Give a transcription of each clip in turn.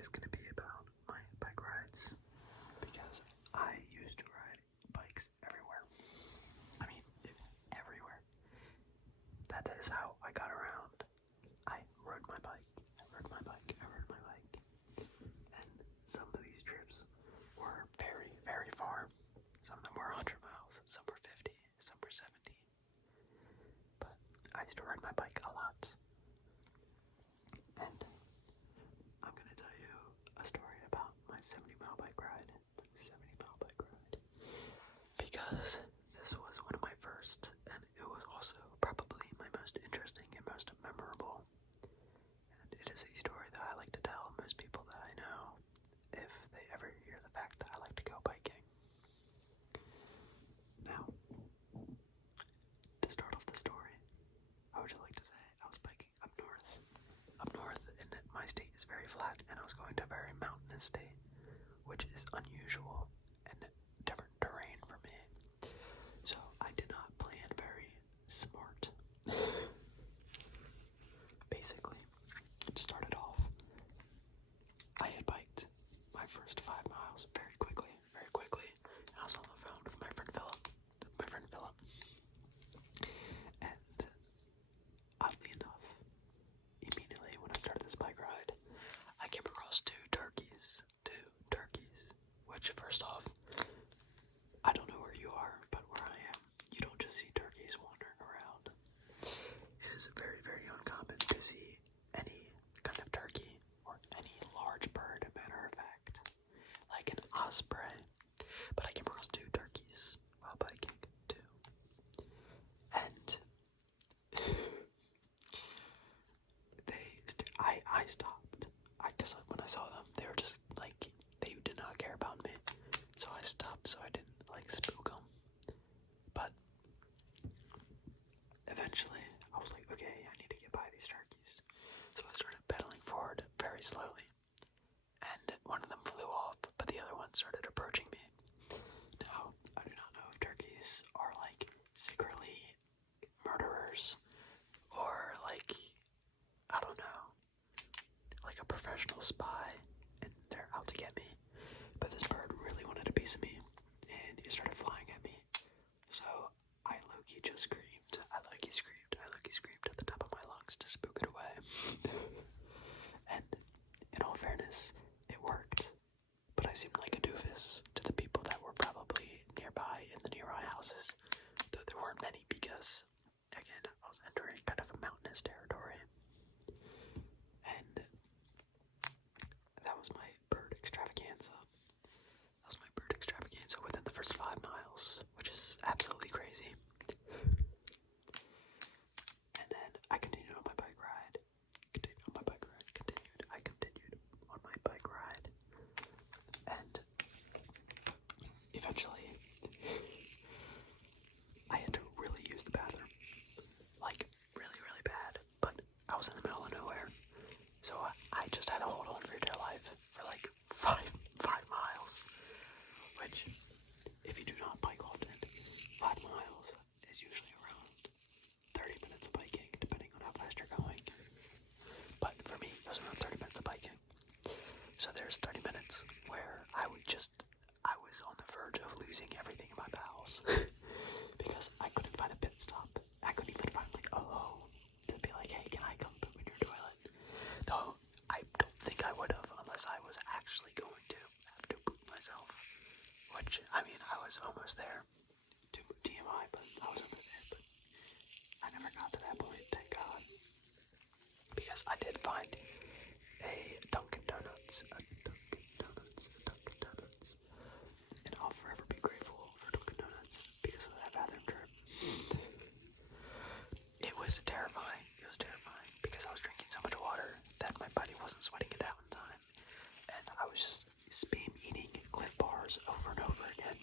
is going to be about my bike rides, because I used to ride bikes everywhere. I mean, everywhere. That is how I got around. I rode my bike. And some of these trips were very, very far. Some of them were 100 miles, some were 50, some were 70. But I used to ride my bike a lot. And I'm going to tell you a story about my 70-mile bike ride. Because this was one of my first, and it was also probably my most interesting and most memorable. And it is a story that I like to tell most people that I know if they ever hear the fact that I like to go biking. Now, to start off the story, I would just like to say I was biking up north. Up north, and my state is very flat, and I was going to a very mountainous state, which is unusual and different terrain for me. So I did not plan very smart. Basically, it started off, I had biked my first 5 miles very quickly, and I was on the phone with my friend Philip, and oddly enough, immediately when I started this bike ride, I came across two turkeys, which first off, I don't know where you are, but where I am, you don't just see turkeys wandering around. It is very, very uncommon to see any kind of turkey or any large bird, matter of fact, like an osprey. But I came across two turkeys while biking too, and I stopped. I guess when I saw them, they were just like, they did not care about me, so I stopped so I didn't like spook them. But eventually, I was like, okay, I need to get by these turkeys. So I started pedaling forward very slowly, and one of them flew off, but the other one started approaching me. Now, I do not know if turkeys are like secretly murderers, or like, I don't know, like a professional spy, and they're out to get me. But this bird really wanted a piece of me, and he started flying at me. So I low-key just screamed. I low-key screamed at the top of my lungs to spook it away. And in all fairness, it worked. But I seemed like a doofus to the people that were probably nearby in the nearby houses, though there weren't many because, again, I was entering kind of a mountainous territory. And that was my bird extravaganza. Within the first 5 miles, which is absolutely crazy. And then I continued on my bike ride. And eventually, I had to really use the bathroom. Like, really, really bad. But I was in the middle of nowhere. So I just had to hold on for dear life for like 5 miles. Which, if you do not bike often, 5 miles is usually around 30 minutes of biking, depending on how fast you're going. But for me, it was around 30 minutes of biking. So there's 30 minutes where I was on the verge of losing everything in my bowels. Because I couldn't find a pit stop. I couldn't even find like a hole to be like, hey, can I come poop in your toilet? Though, I don't think I would have unless I was actually going to have to poop myself. Which, I mean, I was almost there. TMI, but I was almost there. But I never got to that point, thank God. Because I did find a Dunkin' Donuts. And I'll forever be grateful for Dunkin' Donuts because of that bathroom trip. It was terrifying. Because I was drinking so much water that my body wasn't sweating it out in time. And I was just spam eating Cliff Bars over and over again.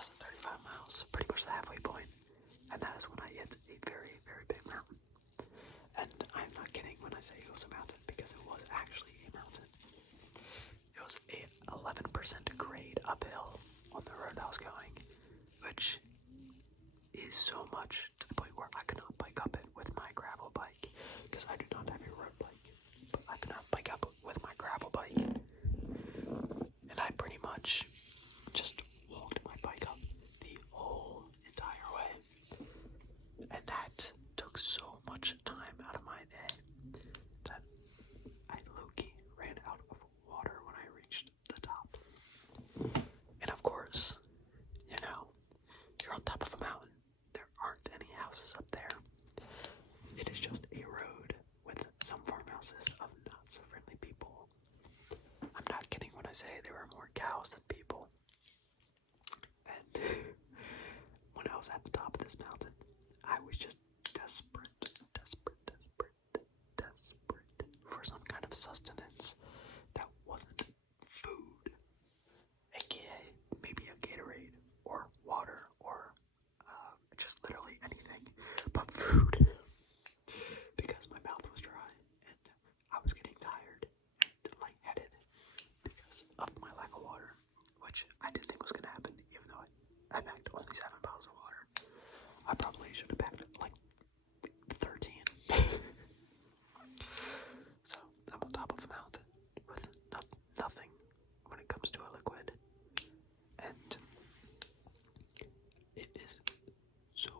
was at 35 miles, pretty much the halfway point, and that is when I hit a very, very big mountain. And I'm not kidding when I say it was a mountain, because it was actually a mountain. It was a 11% grade uphill on the road I was going, which is so much to the point where I could not bike up it with my gravel bike, because I do not have a road bike, but I could not bike up with my gravel bike. And I pretty much just walked my bike up the whole entire way. And that took so much time out of my day that I low-key ran out of water when I reached the top. And of course, you know, you're on top of a mountain. There aren't any houses up there. It is just a road with some farmhouses of not so friendly people. I'm not kidding when I say there were more cows than people. And when I was at the top of this mountain, I was just desperate for some kind of sustenance that wasn't food, aka maybe a Gatorade or water or just literally anything but food, because my mouth was dry and I was getting tired and lightheaded because of my lack of water, which I didn't think was going to happen, even though I packed only 7 bottles of water. I probably should have packed like 13. So I'm on top of a mountain with nothing when it comes to a liquid, and it is so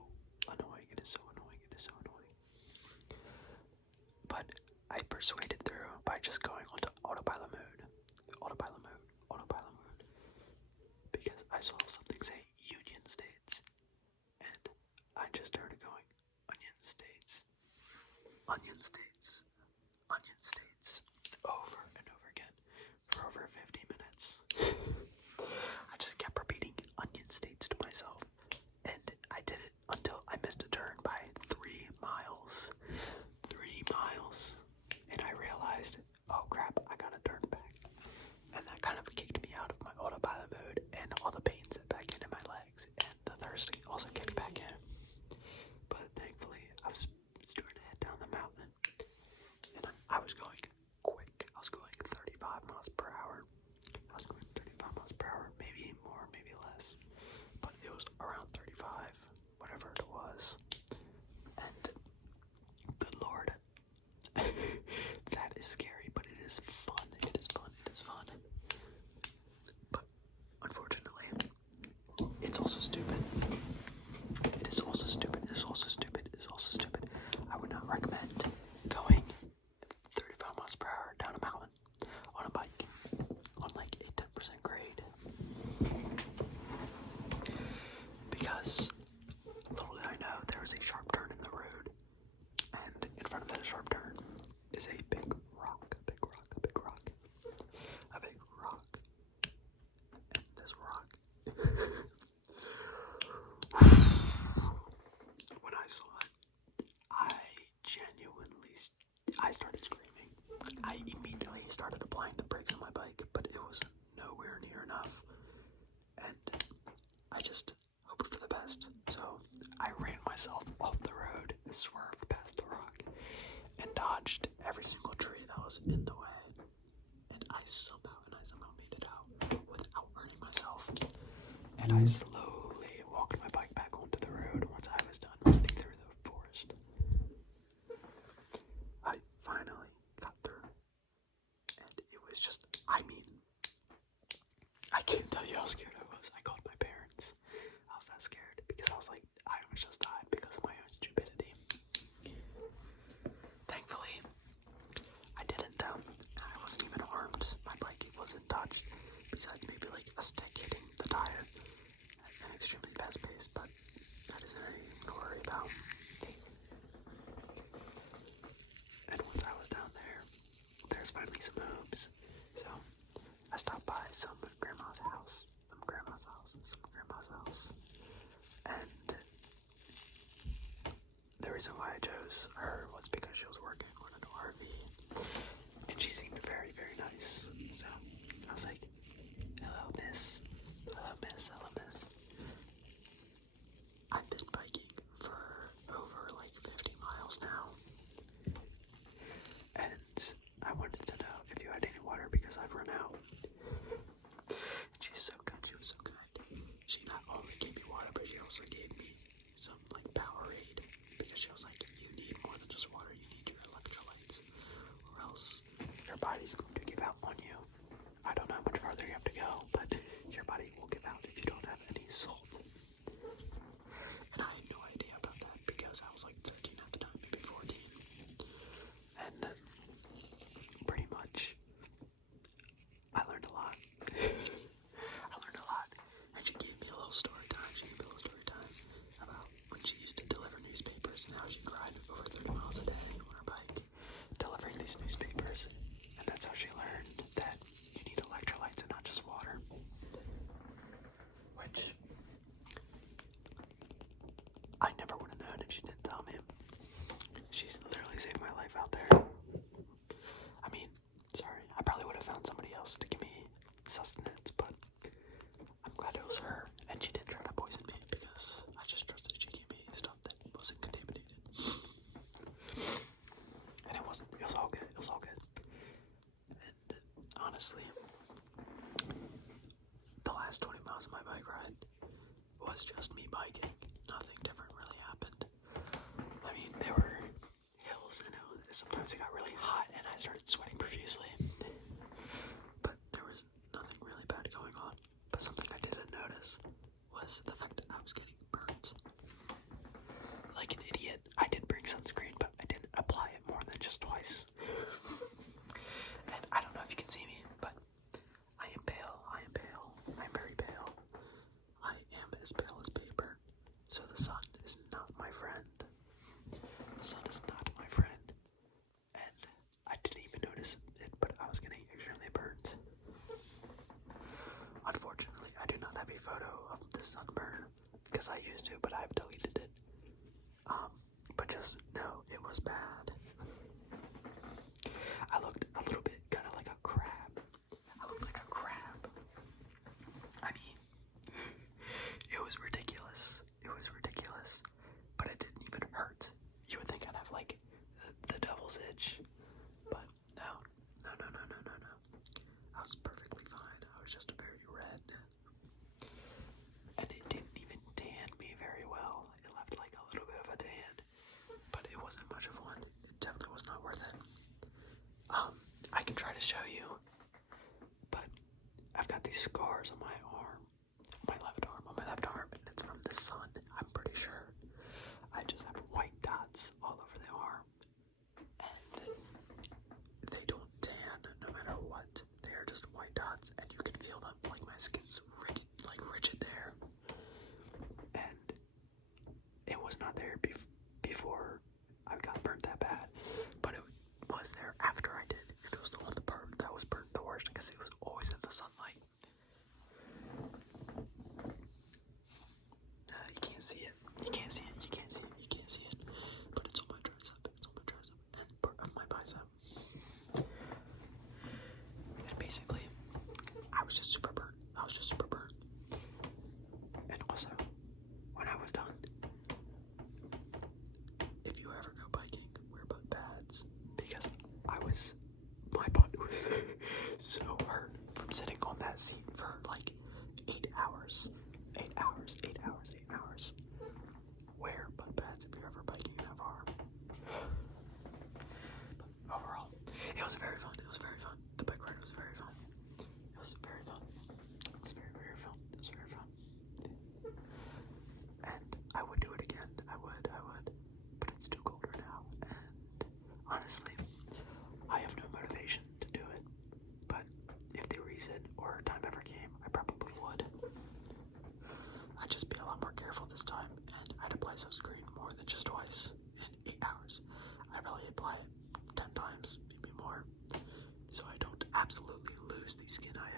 annoying. It is so annoying. It is so annoying. But I persuaded through by just going onto autopilot mode, because I saw something say Union States, and I just started going Onion States, over and over again for over 50 minutes. I just kept repeating Onion States to myself, and I did it until I missed a turn by 3 miles. 3 miles. And I realized, oh crap, I gotta turn back. And that kind of kicked me out of my autopilot mode, and all the pain set back into my legs, and the thirst also kicked back in. But thankfully, I was starting to head down the mountain, and I was going quick. I was going 35 miles per hour. Maybe more, maybe less. But it was around 35, whatever it was. And good Lord, that is scary, but it is fun. It is fun. But unfortunately, it's also stupid. I would not recommend going 35 miles per hour down a mountain on a bike on like a 10% grade, because little did I know there was a sharp turn in the road, and in front of that sharp turn is a big rock, and this rock, when I saw it, I started screaming. I immediately started applying the brakes on my bike, but it was nowhere near enough, and I just hoped for the best. So I ran myself off the road, swerved past the rock, and dodged every single tree that was in the way, and I somehow made it out without hurting myself. And I slowly walked my bike back onto the road once I was done running through the forest. I finally got through, and it was just, I can't tell you how scared I was. I called my parents. I was that scared because I was like, I almost just died because of my own stupidity. Thankfully, I didn't though. I wasn't even harmed. My bike wasn't touched, besides maybe like a stick hitting the tire at an extremely fast pace, but that isn't anything to worry about. And once I was down there, there's finally some homes. So I stopped by some grandma's house, and the reason why I chose her was because she was working on an RV, and she seemed very, very nice. So I was like, hello miss. also gave me some like Powerade because she was like, you need more than just water, you need your electrolytes, or else your body's going to give out on you. I don't know how much farther you have to go, but your body will give out if you don't have any salt. And I had no idea about that because I was like 13 at the time, maybe 14. And pretty much, I learned a lot. And she gave me a little story time. About when she used to deliver newspapers and how she'd ride over 30 miles a day on her bike, delivering these newspapers. And that's how she learned that you need electrolytes and not just water. Which I never would have known if she didn't tell me. She's literally saved my life out there. I mean, sorry, I probably would have found somebody else to give me sustenance, but I'm glad it was her, and she didn't try to poison me because I just trusted she gave me stuff that wasn't contaminated. And it wasn't. It was all good. And honestly, the last 20 miles of my bike ride was just me biking. Nothing different really happened. I mean, there were hills, and sometimes it got really hot, and I started sweating profusely. But there was nothing really bad going on. But something I didn't notice was the fact that I was getting burnt. Like an idiot, I did bring sunscreen, but I didn't apply it more than just twice. And I don't know if you can see me, but I am pale. I'm very pale. I am as pale as paper. So the sun is not my friend. The sun is not my friend. And I didn't even notice it, but I was getting extremely burnt. Unfortunately, I do not have a photo of the sunburn because I used to, but I've deleted it. But just know it was bad. I looked a little bit kind of like a crab. I mean, it was ridiculous. But it didn't even hurt. You would think I'd have like the devil's itch, but no. I was perfectly fine. I was just very red. And it didn't even tan me very well. It left like a little bit of a tan, but it wasn't much of one. It definitely was not worth it. I can try to show you, but I've got these scars on my arm, on my left arm, and it's from the sun, I'm pretty sure. I just have white dots all over the arm, and they don't tan no matter what. They are just white dots, and you can feel them, like my skin's rigid there. And it was not there before I got burnt that bad, but it was there after I did, and it was the part that was burnt the worst because it was always in the sunlight. You can't see it, but it's on my tricep, and part of my bicep. And basically, I was just super burnt. And also, when I was done, if you ever go biking, wear butt pads, because my butt was so hurt from sitting on that seat for like 8 hours. Wear butt pads if you're ever biking that far. But overall, it was very fun. The bike ride was very fun. It was very fun. And I would do it again. I would. But it's too colder now. And honestly, I have no motivation to do it. But if the reason or time ever came, I probably would. I'd just be a lot more careful this time, and I'd apply sunscreen more than just twice in 8 hours. I'd probably apply it 10 times, maybe more, so I don't absolutely lose the skin I